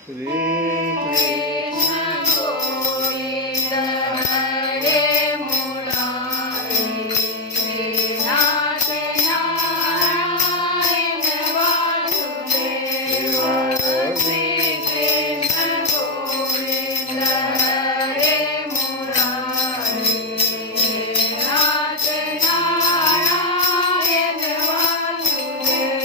श्री कृष्ण गोविंद हरे मुरारी नाथ नारायण वासुदेव श्री कृष्ण गोविंद हरे मुरारी नाथ नारायण वासुदेव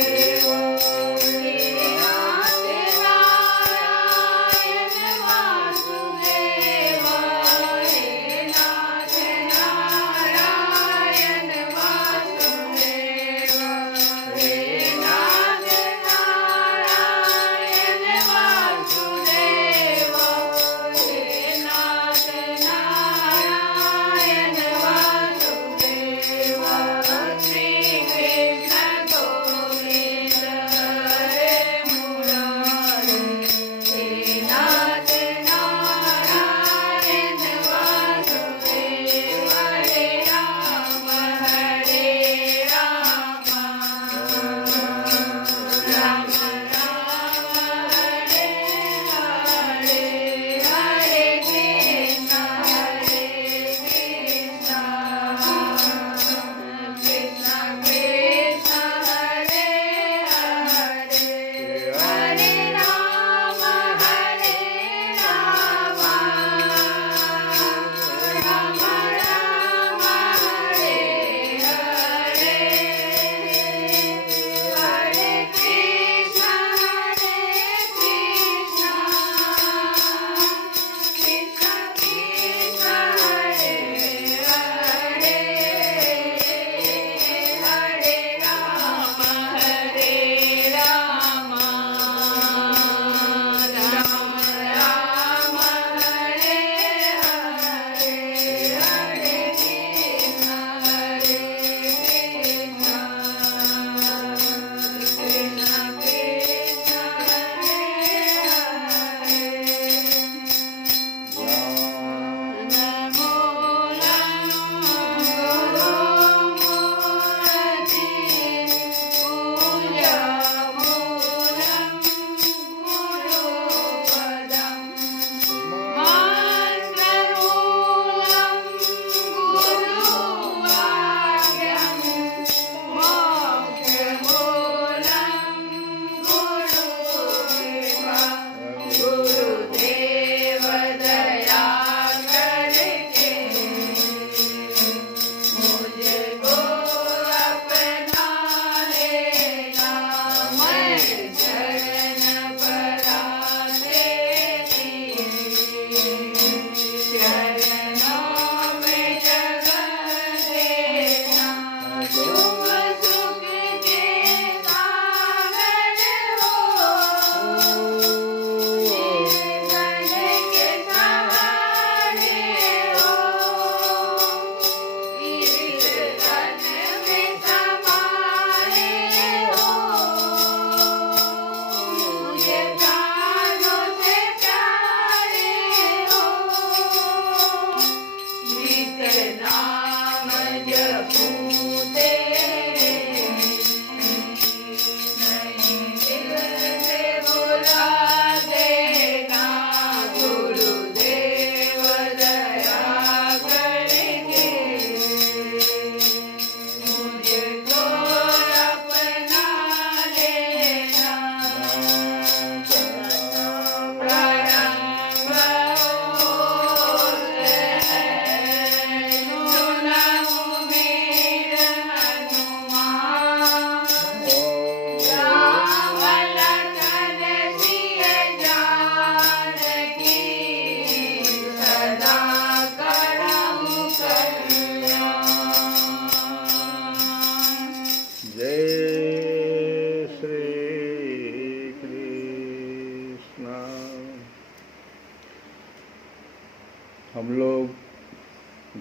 हम लोग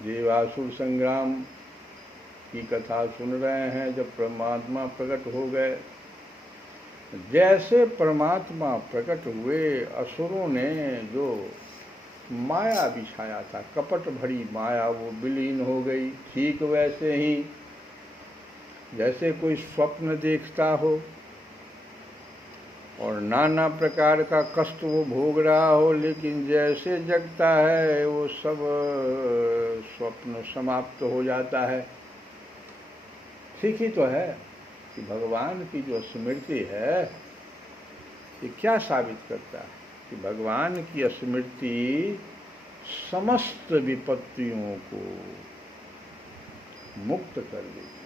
जीवासुर संग्राम की कथा सुन रहे हैं। जब परमात्मा प्रकट हो गए, जैसे परमात्मा प्रकट हुए, असुरों ने जो माया बिछाया था, कपट भरी माया, वो विलीन हो गई। ठीक वैसे ही जैसे कोई स्वप्न देखता हो, और नाना प्रकार का कष्ट वो भोग रहा हो, लेकिन जैसे जगता है वो सब स्वप्न समाप्त हो जाता है। ठीक ही तो है कि भगवान की जो स्मृति है ये क्या साबित करता है कि भगवान की स्मृति समस्त विपत्तियों को मुक्त कर देती।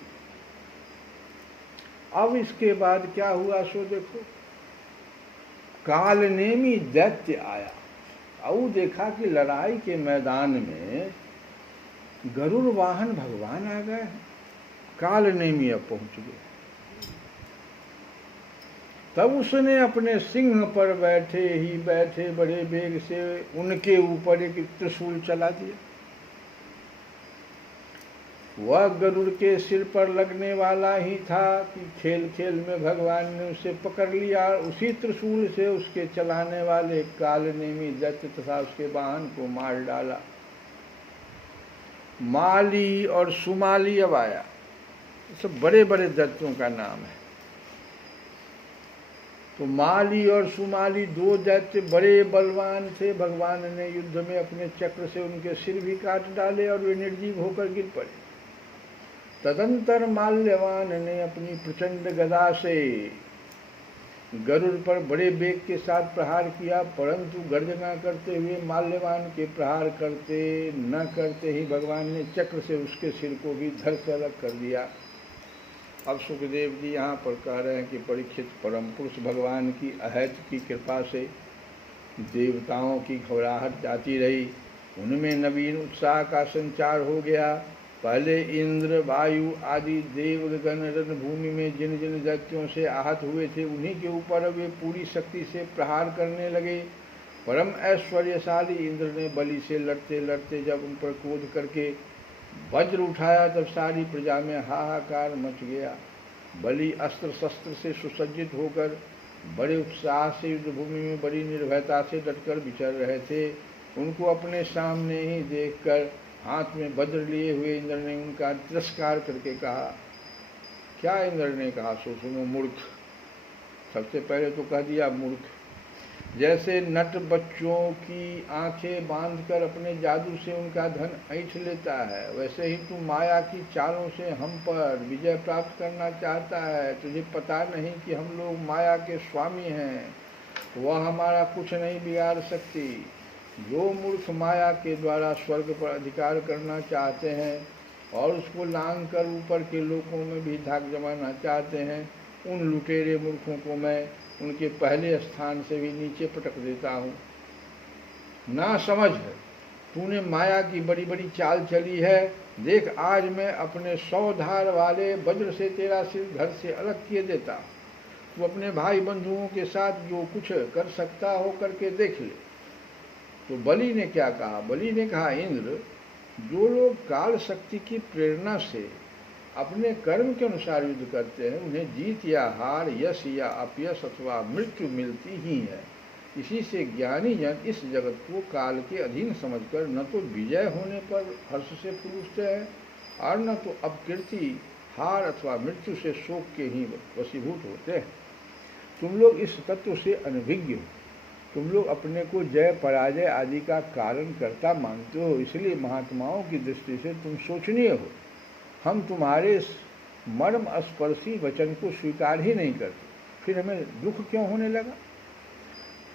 अब इसके बाद क्या हुआ सो देखो, कालनेमी दैत्य आया। अब देखा कि लड़ाई के मैदान में गरुड़ वाहन भगवान आ गए, कालनेमी अब पहुंच गए। तब उसने अपने सिंह पर बैठे बड़े वेग से उनके ऊपर एक त्रिशूल चला दिया। वह गरुड़ के सिर पर लगने वाला ही था कि खेल खेल में भगवान ने उसे पकड़ लिया और उसी त्रिशूल से उसके चलाने वाले कालनेमी दैत्य तथा उसके वाहन को मार डाला। माली और सुमाली अब आया, सब बड़े बड़े दैत्यों का नाम है। तो माली और सुमाली दो दैत्य बड़े बलवान थे। भगवान ने युद्ध में अपने चक्र से उनके सिर भी काट डाले और वे निर्जीव होकर गिर पड़े। तदंतर माल्यवान ने अपनी प्रचंड गदा से गरुड़ पर बड़े वेग के साथ प्रहार किया, परंतु गर्जना करते हुए माल्यवान के प्रहार करते न करते ही भगवान ने चक्र से उसके सिर को भी धड़ से अलग कर दिया। अब सुखदेव जी यहाँ पर कह रहे हैं कि परीक्षित, परम पुरुष भगवान की अहैत की कृपा से देवताओं की घबराहट जाती रही, उनमें नवीन उत्साह का संचार हो गया। पहले इंद्र, वायु आदि देवगण रणभूमि में जिन जिन दैत्यों से आहत हुए थे उन्हीं के ऊपर वे पूरी शक्ति से प्रहार करने लगे। परम ऐश्वर्यशाली इंद्र ने बलि से लड़ते लड़ते जब उन पर क्रोध करके वज्र उठाया तब सारी प्रजा में हाहाकार मच गया। बलि अस्त्र शस्त्र से सुसज्जित होकर बड़े उत्साह से युद्धभूमि में बड़ी निर्भयता से डटकर विचर रहे थे। उनको अपने सामने ही देखकर हाथ में वज्र लिए हुए इंद्र ने उनका तिरस्कार करके कहा। क्या इंद्र ने कहा सो सुनो मूर्ख। सबसे पहले तो कह दिया मूर्ख। जैसे नट बच्चों की आंखें बांधकर अपने जादू से उनका धन ऐंठ लेता है, वैसे ही तू माया की चालों से हम पर विजय प्राप्त करना चाहता है। तुझे पता नहीं कि हम लोग माया के स्वामी हैं, वह हमारा कुछ नहीं बिगाड़ सकती। जो मूर्ख माया के द्वारा स्वर्ग पर अधिकार करना चाहते हैं और उसको लांघ कर ऊपर के लोकों में भी धाक जमाना चाहते हैं, उन लुटेरे मूर्खों को मैं उनके पहले स्थान से भी नीचे पटक देता हूँ। ना समझ है, तूने माया की बड़ी बड़ी चाल चली है। देख, आज मैं अपने 100 धार वाले वज्र से तेरा सिर धड़ से अलग किए देता हूँ। तू अपने भाई बंधुओं के साथ जो कुछ कर सकता हो करके देख ले। तो बलि ने क्या कहा? बलि ने कहा, इंद्र, जो लोग काल शक्ति की प्रेरणा से अपने कर्म के अनुसार युद्ध करते हैं उन्हें जीत या हार, यश या अपयश अथवा मृत्यु मिलती ही है। इसी से ज्ञानी जन इस जगत को काल के अधीन समझकर न तो विजय होने पर हर्ष से फूल उठते हैं और न तो अपकीर्ति, हार अथवा मृत्यु से शोक के ही वशीभूत होते हैं। तुम लोग इस तत्व से अनभिज्ञ हो। तुम लोग अपने को जय पराजय आदि का कारण कर्ता मानते हो, इसलिए महात्माओं की दृष्टि से तुम शोचनीय हो। हम तुम्हारे मर्म स्पर्शी वचन को स्वीकार ही नहीं करते, फिर हमें दुख क्यों होने लगा?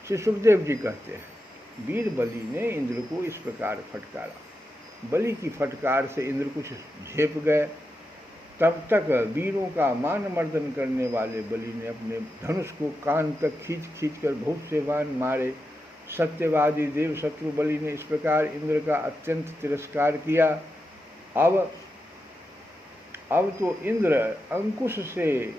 श्री सुखदेव जी कहते हैं, वीर बलि ने इंद्र को इस प्रकार फटकारा। बलि की फटकार से इंद्र कुछ झेप गए। तब तक वीरों का मान मर्दन करने वाले बलि ने अपने धनुष को कान तक खींच कर बहुत से बाण मारे। सत्यवादी देव शत्रु बलि ने इस प्रकार इंद्र का अत्यंत तिरस्कार किया। अब तो इंद्र अंकुश से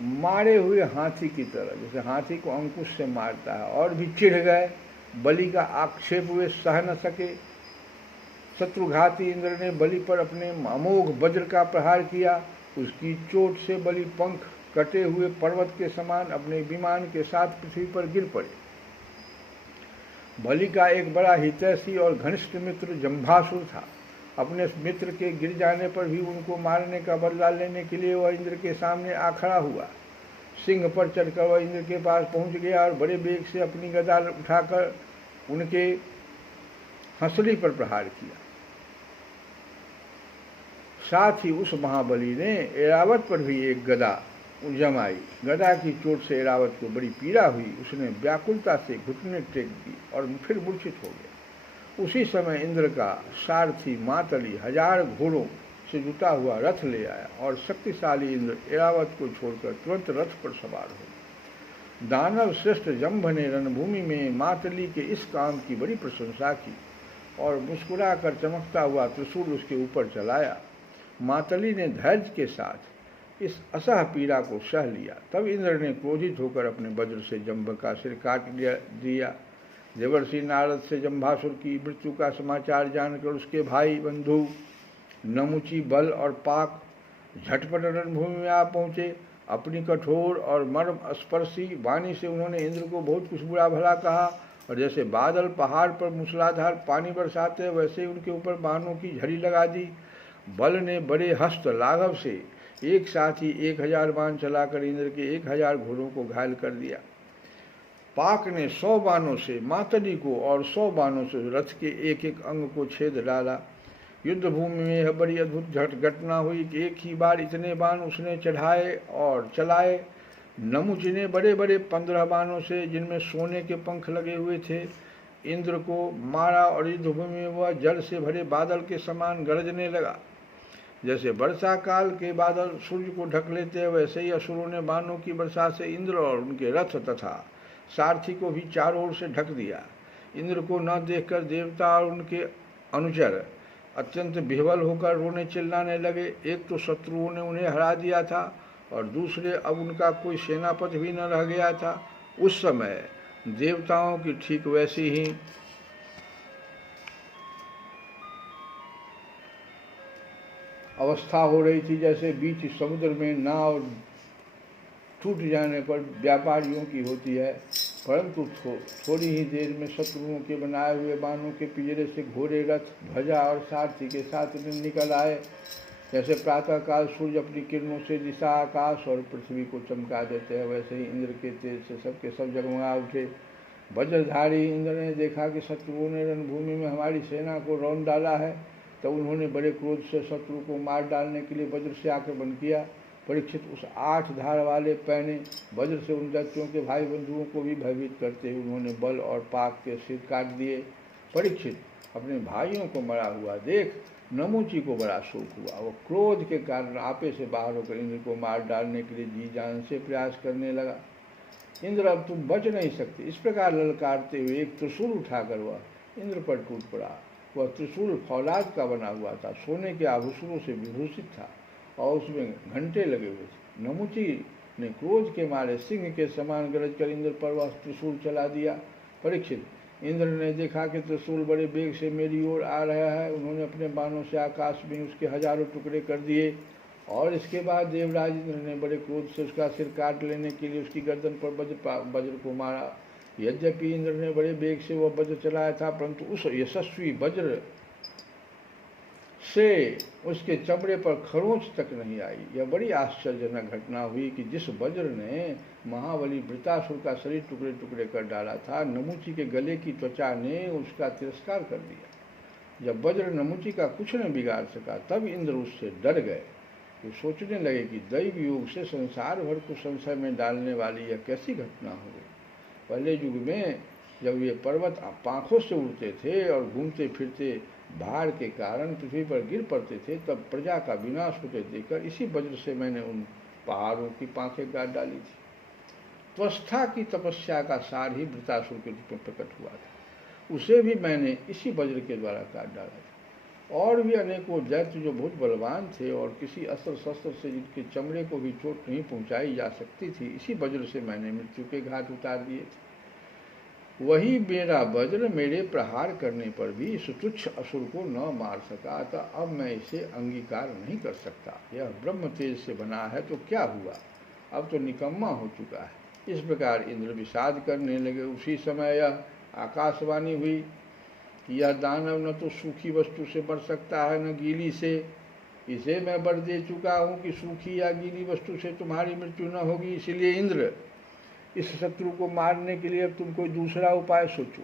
मारे हुए हाथी की तरह, जैसे हाथी को अंकुश से मारता है, और भी चिढ़ गए। बलि का आक्षेप वे सह न सके। शत्रुघाती इंद्र ने बलि पर अपने अमोघ वज्र का प्रहार किया। उसकी चोट से बलि पंख कटे हुए पर्वत के समान अपने विमान के साथ पृथ्वी पर गिर पड़े। बलि का एक बड़ा हितैषी और घनिष्ठ मित्र जंभासुर था। अपने मित्र के गिर जाने पर भी उनको मारने का बदला लेने के लिए वह इंद्र के सामने आ खड़ा हुआ। सिंह पर चढ़कर वह इंद्र के पास पहुंच गया और बड़े वेग से अपनी गदा उठाकर उनके हंसली पर प्रहार किया। साथ ही उस महाबली ने ऐरावत पर भी एक गदा जमाई। गदा की चोट से ऐरावत को बड़ी पीड़ा हुई। उसने व्याकुलता से घुटने टेक दी और फिर मूर्छित हो गया। उसी समय इंद्र का सारथी मातली 1000 घोड़ों से जुटा हुआ रथ ले आया और शक्तिशाली इंद्र ऐरावत को छोड़कर तुरंत रथ पर सवार हो। दानव श्रेष्ठ जंभ ने रणभूमि में मातली के इस काम की बड़ी प्रशंसा की और मुस्कुराकर चमकता हुआ त्रिशूल उसके ऊपर चलाया। मातली ने धैर्य के साथ इस असह पीड़ा को सह लिया। तब इंद्र ने क्रोधित होकर अपने वज्र से जंभ का सिर काट दिया। देवर्षि नारद से जंभासुर की मृत्यु का समाचार जानकर उसके भाई बंधु नमुची, बल और पाक झटपट रणभूमि में आ पहुँचे। अपनी कठोर और मर्म स्पर्शी वाणी से उन्होंने इंद्र को बहुत कुछ बुरा भला कहा और जैसे बादल पहाड़ पर मूसलाधार पानी बरसाते वैसे ही उनके ऊपर बाणों की झड़ी लगा दी। बल ने बड़े हस्त लाघव से एक साथ ही 1000 बाण चलाकर इंद्र के 1000 घोड़ों को घायल कर दिया। पाक ने 100 बाणों से मातली को और 100 बाणों से रथ के एक एक अंग को छेद डाला। युद्ध भूमि में यह बड़ी अद्भुत घटना हुई कि एक ही बार इतने बाण उसने चढ़ाए और चलाए। नमुच ने बड़े बड़े 15 बाणों से, जिनमें सोने के पंख लगे हुए थे, इंद्र को मारा और युद्ध भूमि में वह जल से भरे बादल के समान गरजने लगा। जैसे वर्षा काल के बादल सूर्य को ढक लेते हैं, वैसे ही असुरों ने बाणों की वर्षा से इंद्र और उनके रथ तथा सारथी को भी चारों ओर से ढक दिया। इंद्र को न देखकर देवता और उनके अनुचर अत्यंत विह्वल होकर रोने चिल्लाने लगे। एक तो शत्रुओं ने उन्हें हरा दिया था और दूसरे अब उनका कोई सेनापति भी न रह गया था। उस समय देवताओं की ठीक वैसी ही अवस्था हो रही थी जैसे बीच समुद्र में नाव टूट जाने पर व्यापारियों की होती है। परंतु थोड़ी ही देर में शत्रुओं के बनाए हुए बाणों के पिंजरे से घोड़े, रथ, ध्वजा और सारथी के साथ निकल आए। जैसे प्रातःकाल सूर्य अपनी किरणों से दिशा, आकाश और पृथ्वी को चमका देते हैं, वैसे ही इंद्र के तेज से सबके सब जगमगा उठे। वज्रधारी इंद्र ने देखा कि शत्रुओं ने रणभूमि में हमारी सेना को रौंद डाला है। तब उन्होंने बड़े क्रोध से शत्रु को मार डालने के लिए वज्र से आक्रमण किया। परीक्षित उस 8 धार वाले पैने वज्र से उन दैत्यों के भाई बंधुओं को भी भयभीत करते हुए उन्होंने बल और पाक के सिर काट दिए। परीक्षित अपने भाइयों को मरा हुआ देख नमुची को बड़ा शोक हुआ। वो क्रोध के कारण आपे से बाहर होकर इंद्र को मार डालने के लिए जी जान से प्रयास करने लगा। इंद्र, अब तुम बच नहीं सकते। इस प्रकार ललकारते हुए एक त्रिशूल उठाकर वह इंद्र पर टूट पड़ा। वह त्रिशूल फौलाद का बना हुआ था, सोने के आभूषणों से विभूषित था और उसमें घंटे लगे हुए थे। नमुची ने क्रोध के मारे सिंह के समान गरज कर इंद्र पर वह त्रिशूल चला दिया। परीक्षित, इंद्र ने देखा कि त्रिशूल बड़े वेग से मेरी ओर आ रहा है। उन्होंने अपने बाणों से आकाश में उसके 1000 टुकड़े कर दिए और इसके बाद देवराज इंद्र ने बड़े क्रोध से उसका सिर काट लेने के लिए उसकी गर्दन पर वज्र को मारा। यद्यपि इंद्र ने बड़े वेग से वह वज्र चलाया था, परंतु उस यशस्वी वज्र से उसके चमड़े पर खरोंच तक नहीं आई। यह बड़ी आश्चर्यजनक घटना हुई कि जिस वज्र ने महाबली वृतासुर का शरीर टुकड़े टुकड़े कर डाला था, नमुची के गले की त्वचा ने उसका तिरस्कार कर दिया। जब वज्र नमुची का कुछ न बिगाड़ सका, तब इंद्र उससे डर गए। वो सोचने लगे कि दैव योग से संसार भर को संशय में डालने वाली यह कैसी घटना हो गई। पहले युग में जब ये पर्वत पांखों से उड़ते थे और घूमते फिरते भार के कारण पृथ्वी पर गिर पड़ते थे, तब प्रजा का विनाश होते देखकर इसी वज्र से मैंने उन पहाड़ों की पांखें काट डाली थी। त्वस्था की तपस्या का सार ही वृतासुर के रूप में प्रकट हुआ था, उसे भी मैंने इसी वज्र के द्वारा काट डाला था। और भी अनेकों दैत्य जो बहुत बलवान थे और किसी अस्त्र शस्त्र से जिनके चमड़े को भी चोट नहीं पहुंचाई जा सकती थी, इसी वज्र से मैंने मृत्यु के घाट उतार दिए थे। वही मेरा वज्र मेरे प्रहार करने पर भी इस तुच्छ असुर को न मार सका, तो अब मैं इसे अंगीकार नहीं कर सकता। यह ब्रह्म तेज से बना है तो क्या हुआ, अब तो निकम्मा हो चुका है। इस प्रकार इंद्र विषाद करने लगे। उसी समय यह आकाशवाणी हुई कि यह दानव न तो सूखी वस्तु से मर सकता है, न गीली से। इसे मैं वर दे चुका हूँ कि सूखी या गीली वस्तु से तुम्हारी मृत्यु न होगी। इसलिए इंद्र, इस शत्रु को मारने के लिए अब तुम कोई दूसरा उपाय सोचो।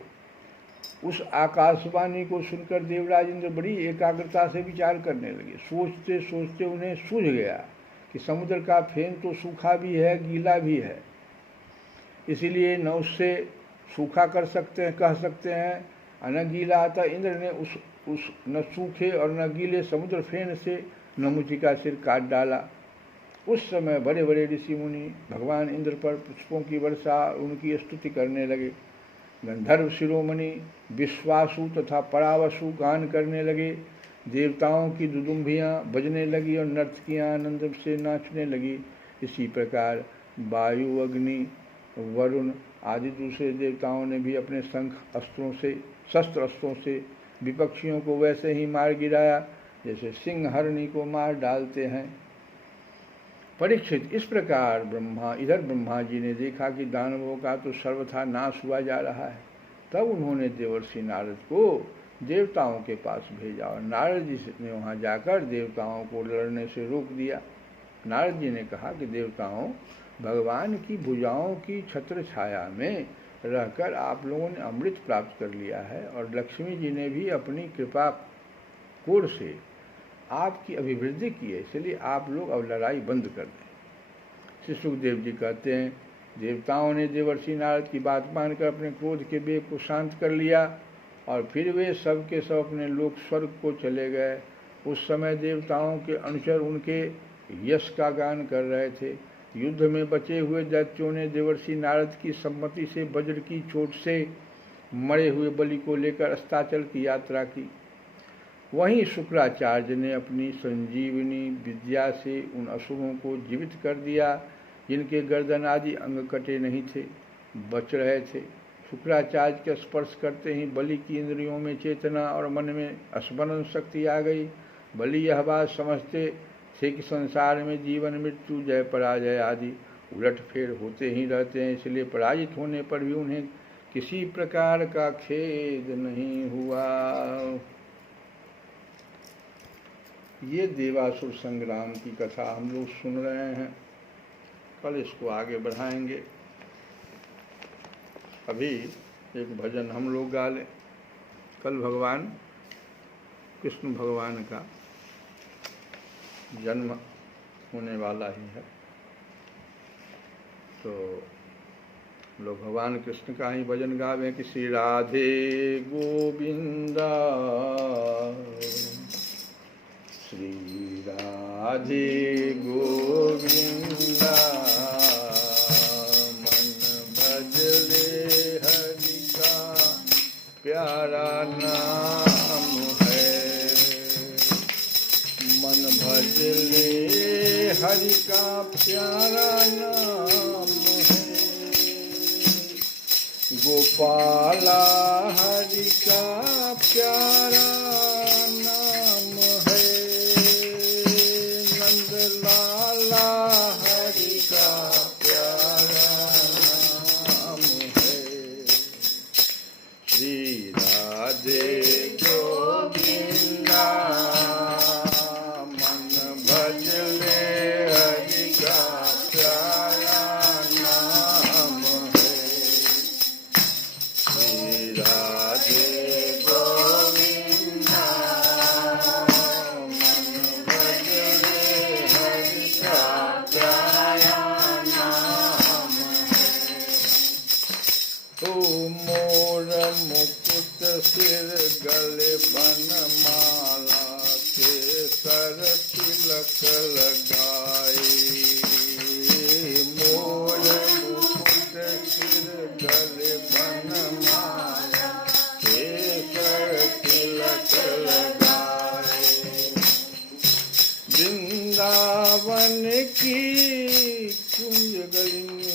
उस आकाशवाणी को सुनकर देवराज इंद्र बड़ी एकाग्रता से विचार करने लगे। सोचते सोचते उन्हें सूझ गया कि समुद्र का फेन तो सूखा भी है, गीला भी है, इसलिए न उससे सूखा कह सकते हैं न गीला। अतः इंद्र ने उस न सूखे और न गीले समुद्र फेन से नमुची का सिर काट डाला। उस समय बड़े बड़े ऋषि मुनि भगवान इंद्र पर पुष्पों की वर्षा, उनकी स्तुति करने लगे। गंधर्व शिरोमणि विश्वासु तथा परावसु गान करने लगे। देवताओं की दुदुम्भियाँ बजने लगी और नर्तकियाँ आनंद से नाचने लगी। इसी प्रकार वायु, अग्नि, वरुण आदि दूसरे देवताओं ने भी अपने शस्त्र अस्त्रों से विपक्षियों को वैसे ही मार गिराया जैसे सिंह हरणी को मार डालते हैं। परीक्षित, इस प्रकार ब्रह्मा जी ने देखा कि दानवों का तो सर्वथा नाश हुआ जा रहा है। तब उन्होंने देवर्षि नारद को देवताओं के पास भेजा और नारद जी ने वहाँ जाकर देवताओं को लड़ने से रोक दिया। नारद जी ने कहा कि देवताओं, भगवान की भुजाओं की छत्र छाया में रहकर आप लोगों ने अमृत प्राप्त कर लिया है और लक्ष्मी जी ने भी अपनी कृपा कोर से आपकी अभिवृद्धि की है, इसलिए आप लोग अब लड़ाई बंद कर दें। श्री सुखदेव जी कहते हैं, देवताओं ने देवर्षि नारद की बात मानकर अपने क्रोध के वेग को शांत कर लिया और फिर वे सब के सब अपने लोक स्वर्ग को चले गए। उस समय देवताओं के अनुचर उनके यश का गान कर रहे थे। युद्ध में बचे हुए दैत्यों ने देवर्षि नारद की सम्मति से वज्र की चोट से मरे हुए बलि को लेकर अस्ताचल की यात्रा की। वहीं शुक्राचार्य ने अपनी संजीवनी विद्या से उन असुरों को जीवित कर दिया जिनके गर्दन आदि अंग कटे नहीं थे, बच रहे थे। शुक्राचार्य के स्पर्श करते ही बलि की इंद्रियों में चेतना और मन में स्मरण शक्ति आ गई। बलि यह बात समझते थे कि संसार में जीवन, मृत्यु, जय पराजय आदि उलटफेर होते ही रहते हैं, इसलिए पराजित होने पर भी उन्हें किसी प्रकार का खेद नहीं हुआ। ये देवासुर संग्राम की कथा हम लोग सुन रहे हैं। कल इसको आगे बढ़ाएंगे। अभी एक भजन हम लोग गा लें। कल भगवान कृष्ण भगवान का जन्म होने वाला ही है, तो लोग भगवान कृष्ण का ही भजन गावें कि श्री राधे गोविंदा, श्री राधे गोविंदा, मन भजले हरि का प्यारा नाम है, मन भजले हरि का प्यारा नाम है, गोपाला हरि का प्यारा नाम है, नंदलाला हरि का प्यारा नाम है, श्री राधे गोविंदा, मन भजले हरि का प्यारा नाम है, श्री राधे गोविंदा, मन भजले हरि का प्यारा नाम है। ओ मोर मुकुट सिर गले बनमाला, केसर तिलक लगाए, मोर मुकुट सिर गले बनमाला, केसर तिलक लगाए, वृंदावन की कुंज गली में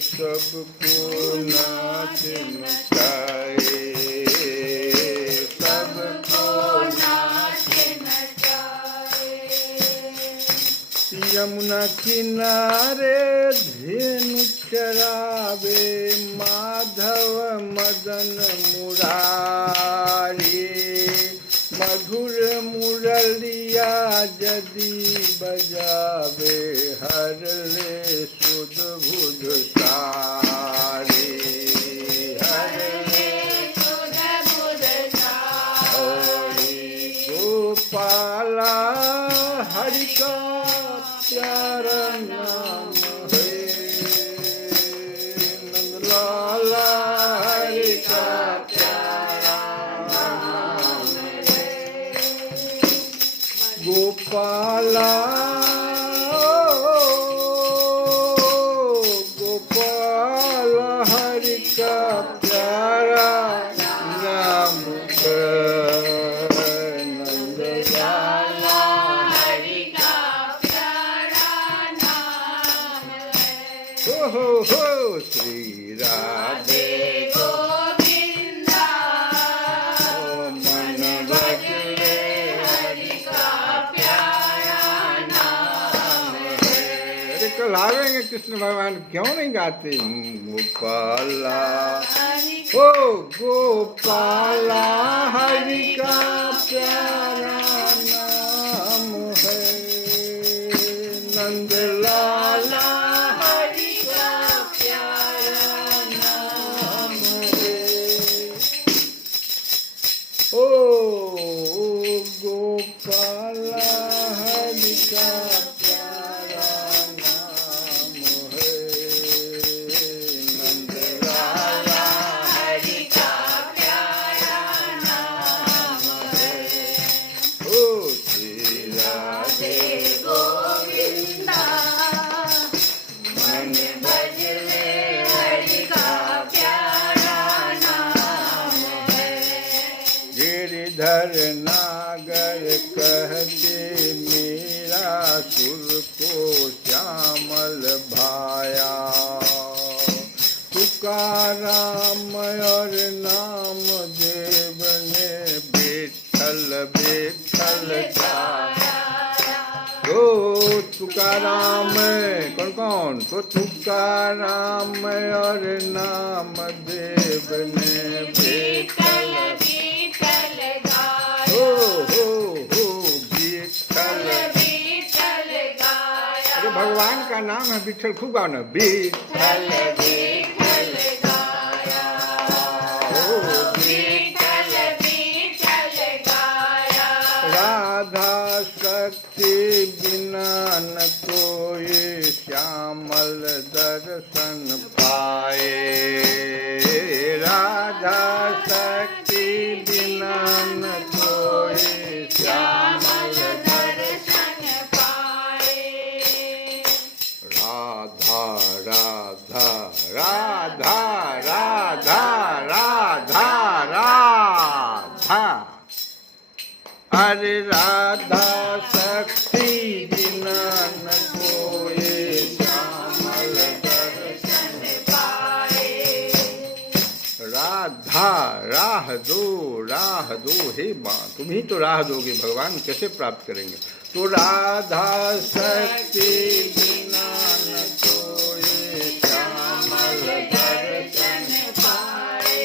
सबको नाच नचाए, सबको नाच नचाए, यमुना किनारे धेनु चरावे, माधव मदन मुरारी, मधुर मुरारी मंगलिया यदि बजावे हर ले सुध बुध सारे हर ले सुध बुध सारे गोपाला हरि का प्यारा नाम है नंदलाला हरि का प्यारा नाम है गोपाला गोपाला हरि का प्यारा नाम है नंदलाला हरि का प्यारा नाम है हो श्री राधे गोविंदा मन भजले हरि का प्यारा नाम है। अरे कल आवेंगे कृष्ण भगवान क्यों नहीं गाते गोपाला ओ गोपाला हरि का प्यारा नाम है नंदलाला हरि का प्यारा नाम है ओ गोपाला हरि का प्यारा नाम है नंदलाला हरि का प्यारा नाम है ओ श्री राधे गोविंदा मन भजले हरि का प्यारा नाम है गिरिधर नागर कहते मेरा सुर को श्यामल भाया तुकाराम और नाम देव ने विठल विठल गाया तो तुकाराम कौन कौन तो तुकाराम और नाम देव ने विठल विठल गाया हो विठल विठल गाया अरे भगवान का नाम है विठल खूब गाओ ना विठल विठल गाया हो विठल विठल गाया राधा शक्ति बिना न कोई श्यामल दर्शन पाए राधा शक्ति बिना न कोई श्यामल दर्शन पाए राधा राधा राधा राधा राधा राधा अरे राधा शक्ति बिना न कोई श्यामल दर्शन पाए राधा राह दो हे माँ तुम ही तो राह दोगे भगवान कैसे प्राप्त करेंगे तो राधा शक्ति बिना न कोई श्यामल दर्शन पाए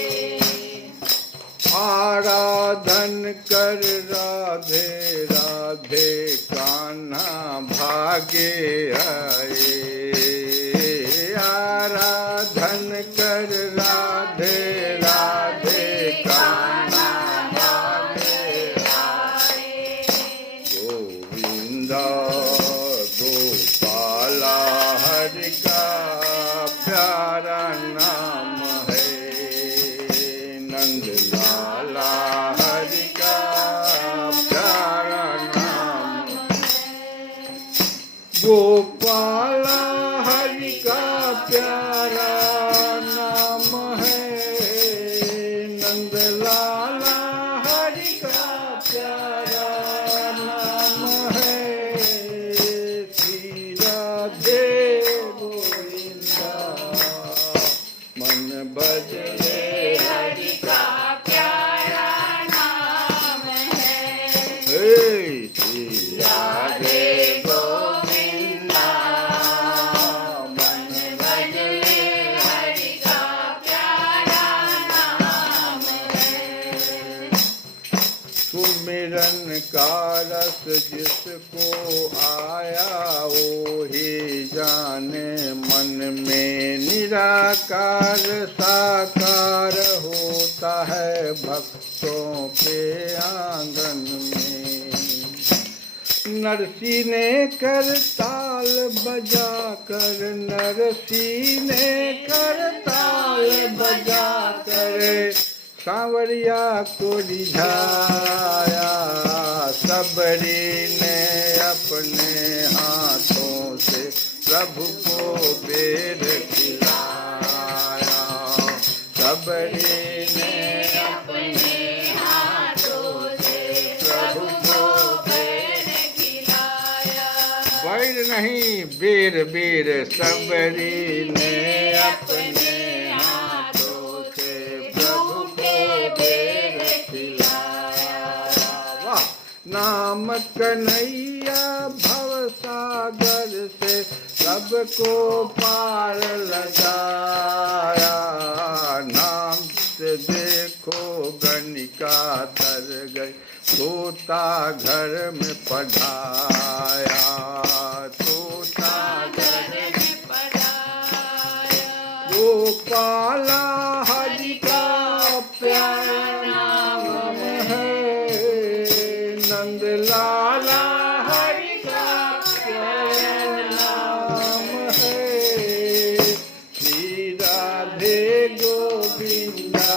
आराधन कर राधे राधे कान्हा भागे आए आराधन कर राधे राधे कान्हा भागे आए गोविंदा गोपाला हरि का प्यारा नाम है नंदलाला हरि का प्यारा नाम गोपाला हरि का प्यारा नाम है नंदलाला हरि का प्यारा नाम है श्री राधे गोविंदा मन भजले हरि का प्यारा नाम है श्री राधे गोविंदा मन भजले मन का रस जिसको आया वो ही जाने, मन में निराकार साकार होता है भक्तों के आंगन में। नरसी ने कर ताल बजा कर, नरसी ने कर ताल बजा कर सांवरिया को रिझाया। सबरी ने अपने हाथों से प्रभु को बेर खिलाया। सबरी ने अपने हाथों से प्रभु को बेर खिलाया। बैर नहीं बेर बेर, सबरी ने अपने हाथों से प्रभु को बेर खिलाया। वाह! नाम कन्हैया भव सागर से सबको पार लगाया। नाम से देखो गणिका तर गई, तोता घर में पढ़ाया। तोता घर में पढ़ाया। गोपाला हरि का प्यारा नाम है, नंद लाला हरि का प्यारा नाम है। श्री राधे गोविंदा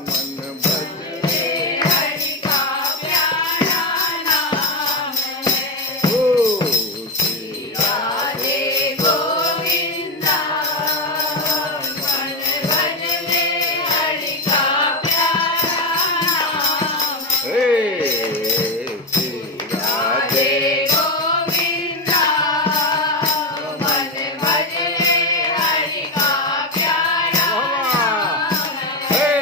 मन भजने हरि का प्यारा नाम है। ओ श्री राधे गोविंदा मन भजने हरि का प्यारा नाम है। श्री राधे गोविंदा मन भजने हरि का प्यारा नाम है।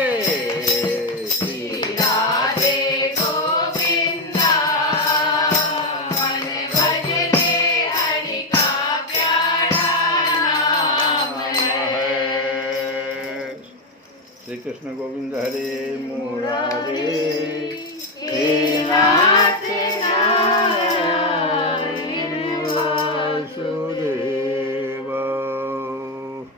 श्री राधे गोविंदा मन भजने हरि का प्यारा नाम है। श्री कृष्ण गोविंद हरे मुरारे, हे